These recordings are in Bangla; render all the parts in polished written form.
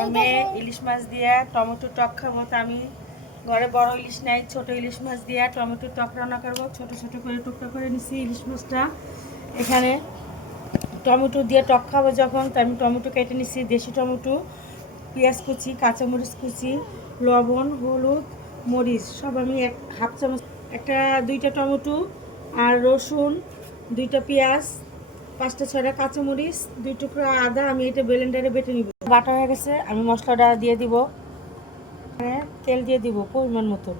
আমার মেয়ে ইলিশ মাছ দিয়ে টমেটো টক খাবো, তো আমি ঘরে বড় ইলিশ নাই, ছোট ইলিশ মাছ দিয়ে টমেটো টক রান্না করবো। ছোট ছোট করে টুকরা করে নিছি ইলিশ মাছটা। এখানে টমেটো দিয়ে টক খাবো যখন, তো আমি টমেটো কেটে নিছি, দেশি টমেটো, পেঁয়াজ কুচি, কাঁচামরিচ কুচি, লবণ, হলুদ, মরিচ সব আমি হাফ চামচ, দুইটা টমেটো আর রসুন, দুইটা পেঁয়াজ, 5টা 6টা কাঁচামরিচ, 2 টুকরা আদা আমি এটা ব্লেন্ডারে বেটে নিব। বাটা হয়ে গেছে, আমি মশলাটা দিয়ে দিব। তেল দিয়ে দিব পরিমাণ মতন,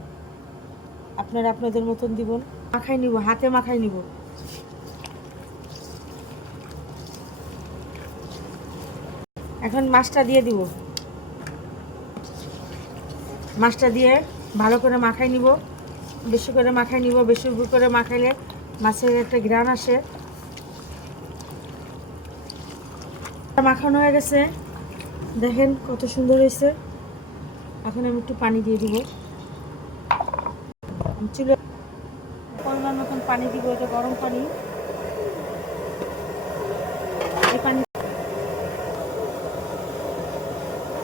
আপনারা আপনাদের মতন দিবেন। মাখাই নিব, হাতে মাখাই নিব। এখন মাছটা দিয়ে দিব। মাছটা দিয়ে ভালো করে মাখাই নিব, বেশি করে মাখাই নিব। বেশি করে মাখাইলে মাছের একটা ঘ্রাণ আসে। মাখানো হয়ে গেছে, দেখেন কত সুন্দর হয়েছে। এখন আমি একটু পানি দিয়ে দিব। চুলে পরিমাণ মতন পানি দিব, এটা গরম পানি। এই পানি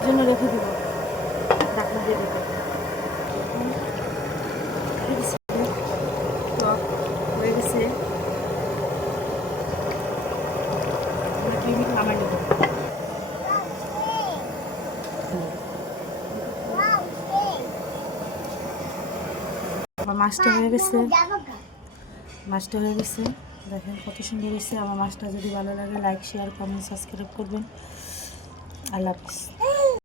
জন্য রেখে দিব, ঢাকনা দিয়ে দেবো। হয়ে গেছে, নামাই নেব। মাছটা হয়ে গেছে, মাছটা হয়ে গেছে। দেখেন কত সুন্দর হয়েছে। আমার মাছটা যদি ভালো লাগে লাইক শেয়ার কমেন্ট সাবস্ক্রাইব করবেন। আল্লাহ হাফিজ।